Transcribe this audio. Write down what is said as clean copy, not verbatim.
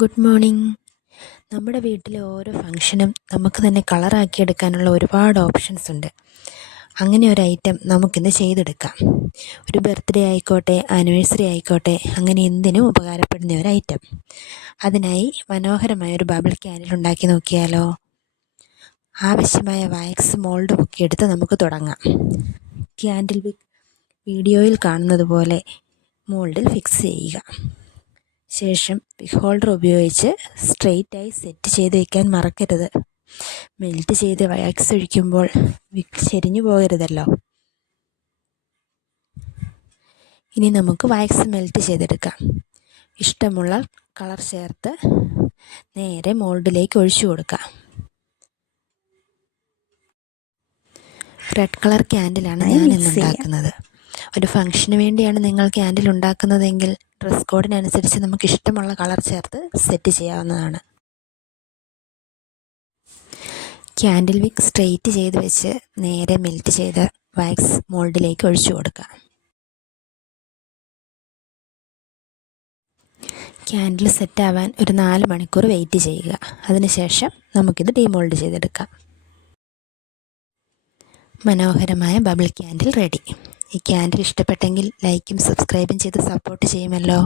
Good morning. നമ്മുടെ വീട്ടിലെ ഓരോ ഫംഗ്ഷനും നമുക്ക് തന്നെ കളറാക്കിയെടുക്കാനുള്ള ഒരുപാട് ഓപ്ഷൻസ് ഉണ്ട്. അങ്ങനെ ഒരു ഐറ്റം നമുക്കിന്ന് ചെയ്തെടുക്കാം. ഒരു ബർത്ത്ഡേ ആയിക്കോട്ടെ, ആനിവേഴ്സറി ആയിക്കോട്ടെ, അങ്ങനെ എന്തിനും ഉപകാരപ്പെടുന്ന ഒരു ഐറ്റം. അതിനായി മനോഹരമായ ഒരു ബബിൾ ക്യാൻഡിൽ ഉണ്ടാക്കി നോക്കിയാലോ? ആവശ്യമായ വാക്സ് മോൾഡ് മുക്കിയെടുത്ത് നമുക്ക് തുടങ്ങാം. ക്യാൻഡിൽ വീഡിയോയിൽ കാണുന്നത് പോലെ മോൾഡിൽ ഫിക്സ് ചെയ്യുക. ശേഷം വിക്ക് ഹോൾഡർ ഉപയോഗിച്ച് സ്ട്രെയിറ്റായി സെറ്റ് ചെയ്ത് വയ്ക്കാൻ മറക്കരുത്. മെൽറ്റ് ചെയ്ത് വാക്സ് ഒഴിക്കുമ്പോൾ വിക്ക് ചെരിഞ്ഞു പോകരുതല്ലോ. ഇനി നമുക്ക് വാക്സ് മെൽറ്റ് ചെയ്തെടുക്കാം. ഇഷ്ടമുള്ള കളർ ചേർത്ത് നേരെ മോൾഡിലേക്ക് ഒഴിച്ചു കൊടുക്കാം. റെഡ് കളർ ക്യാൻഡിലാണ് ഞാൻ ഇന്ന് ഉണ്ടാക്കുന്നത്. ഒരു ഫംഗ്ഷന് വേണ്ടിയാണ് നിങ്ങൾ ക്യാൻഡിൽ ഉണ്ടാക്കുന്നതെങ്കിൽ ഡ്രസ് കോഡിനനുസരിച്ച് നമുക്ക് ഇഷ്ടമുള്ള കളർ ചേർത്ത് സെറ്റ് ചെയ്യാവുന്നതാണ്. ക്യാൻഡിൽ വിക്ക് സ്ട്രെയിറ്റ് ചെയ്ത് വെച്ച് നേരെ മെൽറ്റ് ചെയ്ത് വാക്സ് മോൾഡിലേക്ക് ഒഴിച്ചു കൊടുക്കാം. ക്യാൻഡിൽ സെറ്റാവാൻ ഒരു 4 മണിക്കൂർ വെയിറ്റ് ചെയ്യുക. അതിനുശേഷം നമുക്കിത് ഡീമോൾഡ് ചെയ്തെടുക്കാം. മനോഹരമായ ബബിൾ ക്യാൻഡിൽ റെഡി. ഈ ക്യാൻഡിൽ ഇഷ്ടപ്പെട്ടെങ്കിൽ ലൈക്കും സബ്സ്ക്രൈബും ചെയ്ത് സപ്പോർട്ട് ചെയ്യുമല്ലോ.